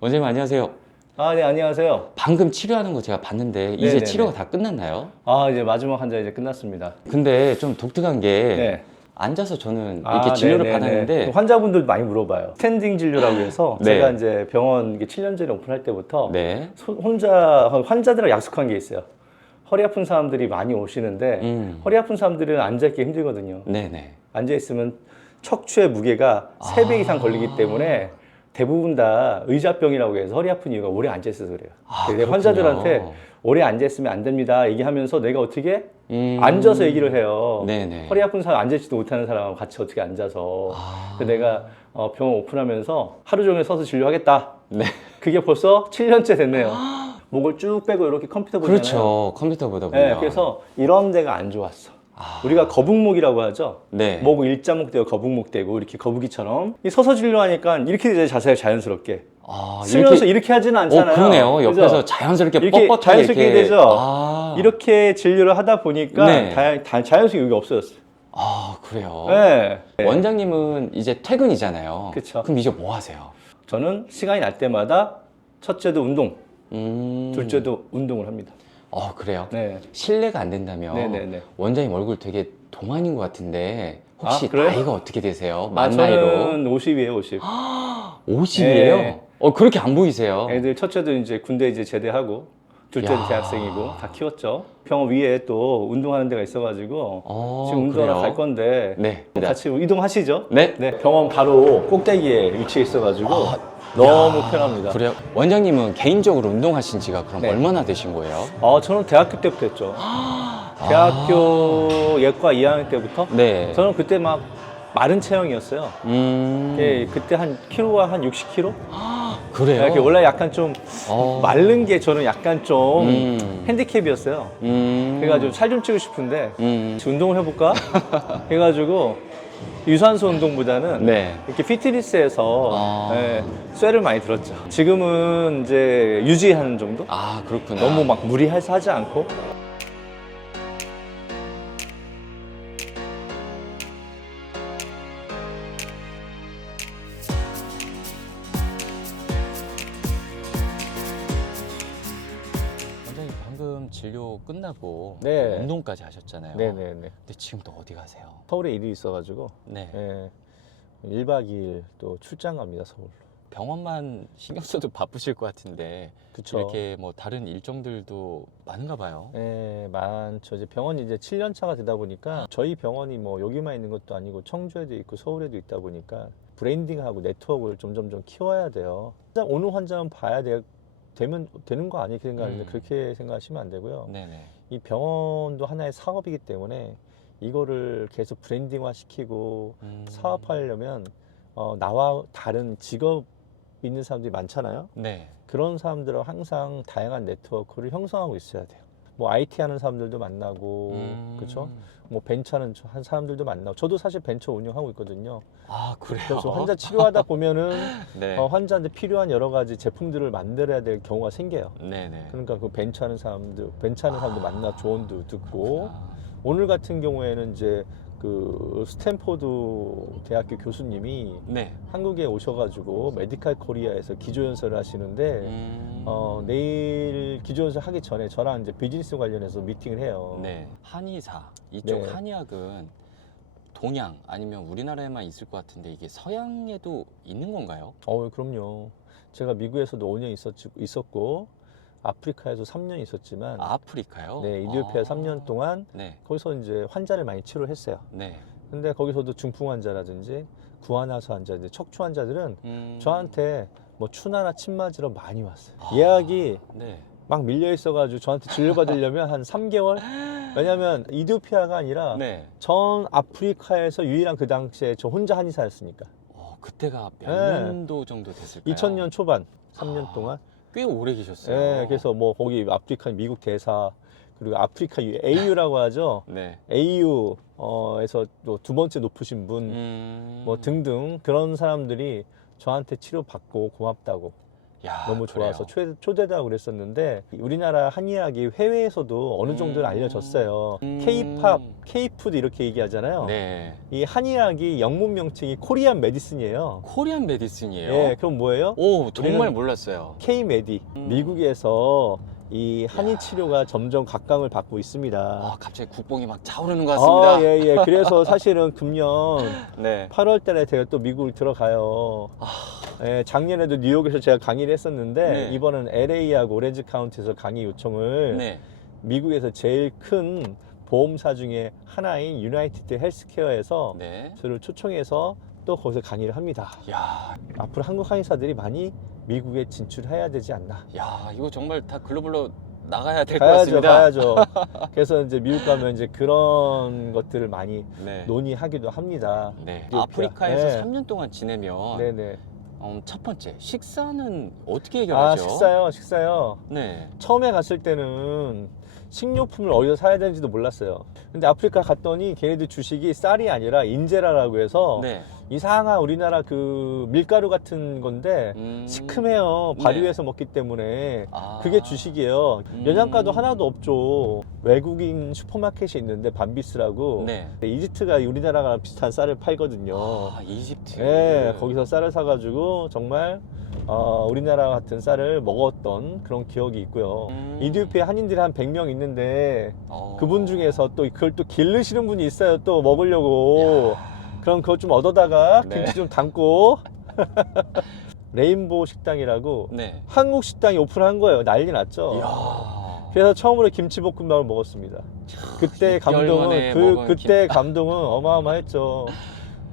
원장님 안녕하세요. 아, 네, 안녕하세요. 방금 치료하는 거 제가 봤는데 이제 네네네. 치료가 다 끝났나요? 아, 이제 마지막 환자 이제 끝났습니다. 근데 좀 독특한 게 네. 앉아서 저는 아, 이렇게 진료를 네네네. 받았는데 환자분들 많이 물어봐요. 스탠딩 진료라고 해서 네. 제가 이제 병원 이게 7년 전에 오픈할 때부터 네. 소- 혼자 환자들하고 약속한 게 있어요. 허리 아픈 사람들이 많이 오시는데 음. 허리 아픈 사람들은 앉아 있기 힘들거든요. 네네. 앉아 있으면 척추의 무게가 세 배 이상 걸리기 때문에 대부분 다 의자병이라고 해서 허리 아픈 이유가 오래 앉아 있어서 그래요. 아, 근데 그렇군요. 환자들한테 오래 앉아 있으면 안 됩니다. 얘기하면서 내가 어떻게 음. 앉아서 얘기를 해요. 네네. 허리 아픈 사람 앉아있지도 못하는 사람하고 같이 어떻게 앉아서. 아. 내가 어, 병원 오픈하면서 하루 종일 서서 진료하겠다. 네. 그게 벌써 7년째 됐네요. 목을 쭉 빼고 이렇게 컴퓨터 보잖아요. 그렇죠. 컴퓨터 보다 보면. 네, 그래서 이런 데가 안 좋았어. 아. 우리가 거북목이라고 하죠. 네. 목 일자목 되고 거북목 되고 이렇게 거북이처럼 이 서서 진료하니까 이렇게 되죠 자세가 자연스럽게 아, 쓰면서 이렇게, 하지는 않잖아요. 어, 그러네요. 옆에서 자연스럽게 이렇게 뻣뻣하게 자연스럽게 이렇게. 되죠. 아. 이렇게 진료를 하다 보니까 네. 다, 다 자연스럽게 여기 없어졌어요. 아, 그래요. 네. 원장님은 이제 퇴근이잖아요. 그쵸. 그럼 이제 뭐 하세요? 저는 시간이 날 때마다 첫째도 운동, 음. 둘째도 운동을 합니다. 어, 그래요. 네. 실례가 안 된다면 네네네. 원장님 얼굴 되게 동안인 것 같은데 혹시 아, 그래요? 나이가 어떻게 되세요? 아, 만 나이로? 저는 50이에요, 50. 50이에요? 네. 어, 그렇게 안 보이세요. 애들 첫째도 이제 군대 이제 제대하고 둘째도 야. 대학생이고 다 키웠죠. 병원 위에 또 운동하는 데가 있어가지고 어, 지금 운동하러 그래요? 갈 건데 네. 같이 이동하시죠. 네. 네, 병원 바로 꼭대기에 위치해 있어가지고 아, 너무 야, 편합니다. 그래요? 원장님은 개인적으로 운동하신 지가 그럼 네. 얼마나 되신 거예요? 어, 저는 대학교 때부터 했죠. 대학교 예과 2학년 때부터 네. 저는 그때 막 마른 체형이었어요. 음. 예, 그때 한 키로가 한 60kg? 그래요? 이렇게 원래 약간 좀 어. 마른 게 저는 약간 좀 음. 핸디캡이었어요. 음. 그래가지고 살 좀 찌고 싶은데 음. 운동을 해볼까? 해가지고 유산소 운동보다는 네. 이렇게 피트니스에서 아. 예, 쇠를 많이 들었죠. 지금은 이제 유지하는 정도? 아, 그렇구나. 너무 막 무리해서 하지 않고 진료 끝나고 네. 또 운동까지 하셨잖아요. 네네네. 근데 지금 또 어디 가세요? 서울에 일이 있어가지고 네. 예, 1박 2일 또 출장 갑니다 서울로. 병원만 신경 써도 바쁘실 것 같은데 그쵸. 이렇게 뭐 다른 일정들도 많은가 봐요. 예, 많죠. 이제 병원이 이제 7년 차가 되다 보니까 저희 병원이 뭐 여기만 있는 것도 아니고 청주에도 있고 서울에도 있다 보니까 브랜딩하고 네트워크를 점점 좀 키워야 돼요. 환자, 오는 환자만 봐야 돼, 되면 되는 거 아니게 생각하는데 음. 그렇게 생각하시면 안 되고요. 네네. 이 병원도 하나의 사업이기 때문에 이거를 계속 브랜딩화 시키고 음. 사업하려면 어, 나와 다른 직업 있는 사람들이 많잖아요. 네. 그런 사람들은 항상 다양한 네트워크를 형성하고 있어야 돼요. 뭐 IT 하는 사람들도 만나고, 음. 그렇죠? 뭐 벤처는 저- 한 사람들도 만나고, 저도 사실 벤처 운영하고 있거든요. 아 그래요. 그래서 환자 치료하다 보면은 네. 어, 환자한테 필요한 여러 가지 제품들을 만들어야 될 경우가 생겨요. 네네. 그러니까 그 벤처 하는 사람들, 벤처 하는 사람들 만나 조언도 듣고, 아, 오늘 같은 경우에는 이제 그 스탠포드 대학교 교수님이 네. 한국에 오셔가지고 메디칼 코리아에서 기조연설을 하시는데 음. 어, 내일 기조연설 하기 전에 저랑 이제 비즈니스 관련해서 미팅을 해요. 네. 한의사 이쪽 네. 한의학은 동양 아니면 우리나라에만 있을 것 같은데 이게 서양에도 있는 건가요? 어, 그럼요. 제가 미국에서도 5년 있었, 있었고 아프리카에서 3년 있었지만 아프리카요? 네, 이디오피아 아. 3년 동안 네. 거기서 이제 환자를 많이 치료했어요. 네. 근데 거기서도 중풍 환자라든지 구안하수 환자들, 척추 환자들은 음. 저한테 뭐 추나나 침 맞으러 많이 왔어요. 아. 예약이 네. 막 밀려 있어가지고 저한테 진료받으려면 한 3개월? 왜냐면 이디오피아가 아니라 네. 전 아프리카에서 유일한 그 당시에 저 혼자 한의사였으니까. 어, 그때가 몇 네. 년도 정도 됐을까요? 2000년 초반, 3년 아, 동안. 꽤 오래 계셨어요. 예, 그래서 뭐 거기 아프리카 미국 대사 그리고 아프리카 AU라고 하죠. 네. AU에서 또두 번째 높으신 분, 음. 뭐 등등 그런 사람들이 저한테 치료 받고 고맙다고. 야, 너무 좋아서 그래요. 초, 초대다고 그랬었는데 우리나라 한의학이 해외에서도 어느 정도는 음. 알려졌어요. 음. K-팝, K-푸드 이렇게 얘기하잖아요. 네. 이 한의학이 영문 명칭이 코리안 메디슨이에요. 코리안 메디슨이에요. 예, 그럼 뭐예요? 오, 정말 몰랐어요. K-메디. 음. 미국에서 이 한의 야. 치료가 점점 각광을 받고 있습니다. 아, 갑자기 국뽕이 막 차오르는 것 같습니다. 아, 예, 예. 그래서 사실은 금년 네. 8월 달에 제가 또 미국을 들어가요. 예, 작년에도 뉴욕에서 제가 강의를 했었는데 아. 네. 이번은 LA하고 오렌지 카운티에서 강의 요청을 네. 미국에서 제일 큰 보험사 중에 하나인 유나이티드 헬스케어에서 네. 저를 초청해서 또 거기서 강의를 합니다. 야, 앞으로 한국 한의사들이 많이 미국에 진출해야 되지 않나. 야, 이거 정말 다 글로벌로 나가야 될 것 가야죠, 같습니다. 가야죠. 그래서 이제 미국 가면 이제 그런 것들을 많이 네. 논의하기도 합니다. 네. 이렇게. 아프리카에서 네. 3년 동안 지내면 네네. 음, 첫 번째 식사는 어떻게 아, 해결하죠? 식사요, 식사요. 네. 처음에 갔을 때는 식료품을 어디서 사야 되는지도 몰랐어요. 근데 아프리카 갔더니 걔네들 주식이 쌀이 아니라 인제라라고 해서 네. 이상한 우리나라 그 밀가루 같은 건데 음. 시큼해요. 네. 발효해서 먹기 때문에. 아. 그게 주식이에요. 음. 영양가도 하나도 없죠. 외국인 슈퍼마켓이 있는데 반비스라고. 네. 이집트가 우리나라랑 비슷한 쌀을 팔거든요. 아, 이집트. 예, 거기서 쌀을 사가지고 정말 어, 우리나라 같은 쌀을 먹었던 그런 기억이 있고요. 음. 이디오피아 한인들이 한 100명 있는데 어. 그분 중에서 또 그걸 또 기르시는 분이 있어요. 또 먹으려고. 그럼 그거 좀 얻어다가 네. 김치 좀 담고 레인보우 식당이라고 네. 한국 식당이 오픈한 거예요. 난리 났죠. 이야. 그래서 처음으로 김치볶음밥을 먹었습니다. 그때 6개월 만에 감동은 그 먹은 그때 감동은 어마어마했죠.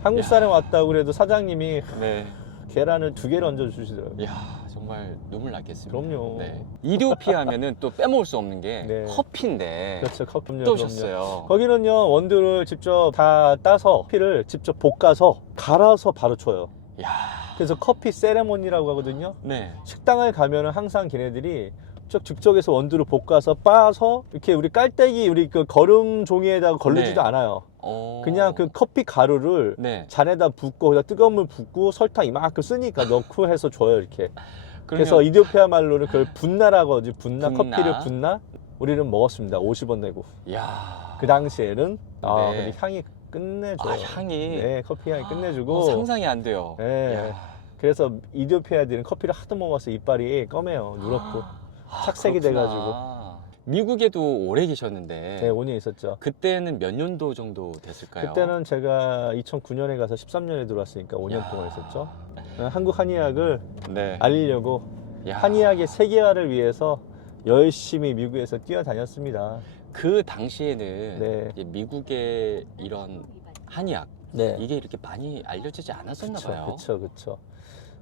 한국 야. 사람 왔다고 그래도 사장님이 네. 계란을 두 개를 얹어 주시더라고요. 이야, 정말 눈물 났겠습니다. 그럼요. 네. 이디오피아 하면은 또 빼먹을 수 없는 게 네. 커피인데. 그렇죠. 커피요. 또 오셨어요. 거기는요 원두를 직접 다 따서 커피를 직접 볶아서 갈아서 바로 줘요. 야. 그래서 커피 세레모니라고 하거든요. 네. 식당을 가면은 항상 걔네들이 쭉 즉석에서 원두를 볶아서 빻아서 이렇게 우리 깔때기 우리 그 거름 종이에다가 걸르지도 네. 않아요. 어. 그냥 그 커피 가루를 네. 잔에다 붓고 거기다 뜨거운 물 붓고 설탕 이만큼 쓰니까 넣고 해서 줘요 이렇게. 그러면 그래서 이디오피아 말로는 그걸 분나라고 하지 분나 분나. 커피를 분나 우리는 먹었습니다 50원 내고 야. 그 당시에는 아 네. 근데 향이 끝내줘 아, 향이 네 커피 향이 끝내주고 어, 상상이 안 돼요. 네. 야. 그래서 이디오피아들은 커피를 하도 먹어서 이빨이 검해요 누렇고 아, 착색이 그렇구나. 돼가지고. 미국에도 오래 계셨는데 네 5년 있었죠 그때는 몇 년도 정도 됐을까요? 그때는 제가 2009년에 가서 13년에 들어왔으니까 5년 야. 동안 있었죠 한국 한의학을 네. 알리려고 야. 한의학의 세계화를 위해서 열심히 미국에서 뛰어다녔습니다 그 당시에는 네. 미국의 이런 한의학 네 이게 이렇게 많이 알려지지 않았었나 봐요. 그쵸, 그쵸.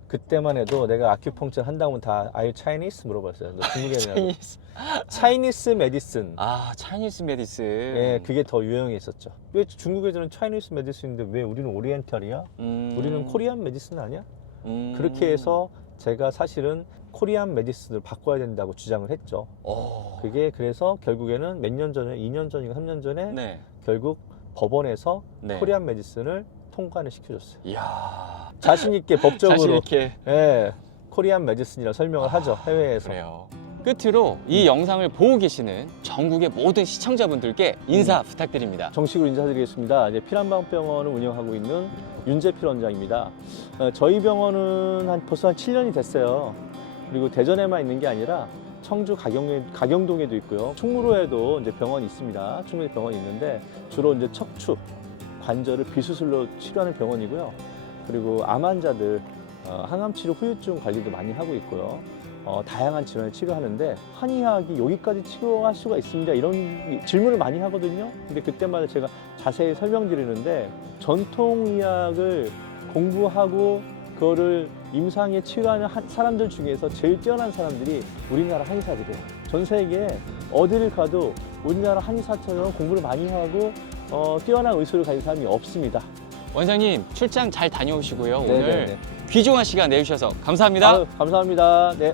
그때만 해도 내가 아큐펑처 한다면 다 you Chinese? 물어봤어요. 너 중국인이냐고. 차이니스. 차이니스 메디슨. 아, 차이니스 메디슨. 예, 그게 더 유행이 있었죠. 왜 중국에서는 차이니스 메디슨인데 왜 우리는 오리엔탈이야? 음. 우리는 코리안 메디슨 아니야? 음. 그렇게 해서 제가 사실은 코리안 메디슨을 바꿔야 된다고 주장을 했죠. 어. 그게 그래서 결국에는 몇 년 전에, 2년 전인가 3년 전에 네. 결국 법원에서 네. 코리안 메디슨을 통과를 시켜줬어요. 이야. 자신 있게 법적으로 자신 있게 예, 코리안 메디슨이라 설명을 하죠 해외에서. 그래요. 끝으로 이 영상을 보고 계시는 전국의 모든 시청자분들께 인사 부탁드립니다. 정식으로 인사드리겠습니다. 이제 피란방병원을 운영하고 있는 윤재필 원장입니다. 어, 저희 병원은 한 벌써 한 7년이 됐어요. 그리고 대전에만 있는 게 아니라 청주 가경, 가경동에도 있고요. 충무로에도 이제 병원이 있습니다. 충무로 병원이 있는데 주로 이제 척추, 관절을 비수술로 치료하는 병원이고요. 그리고 암 환자들 어, 항암 치료 후유증 관리도 많이 하고 있고요. 어, 다양한 질환을 치료하는데 한의학이 여기까지 치료할 수가 있습니다. 이런 질문을 많이 하거든요. 근데 그때마다 제가 자세히 설명드리는데 전통의학을 공부하고 그거를 임상에 치료하는 한- 사람들 중에서 제일 뛰어난 사람들이 우리나라 한의사들이에요. 전 세계에 어디를 가도 우리나라 한의사처럼 공부를 많이 하고 어, 뛰어난 의술을 가진 사람이 없습니다. 원장님 출장 잘 다녀오시고요. 네네네. 오늘 귀중한 시간 내주셔서 감사합니다. 아유, 감사합니다. 네.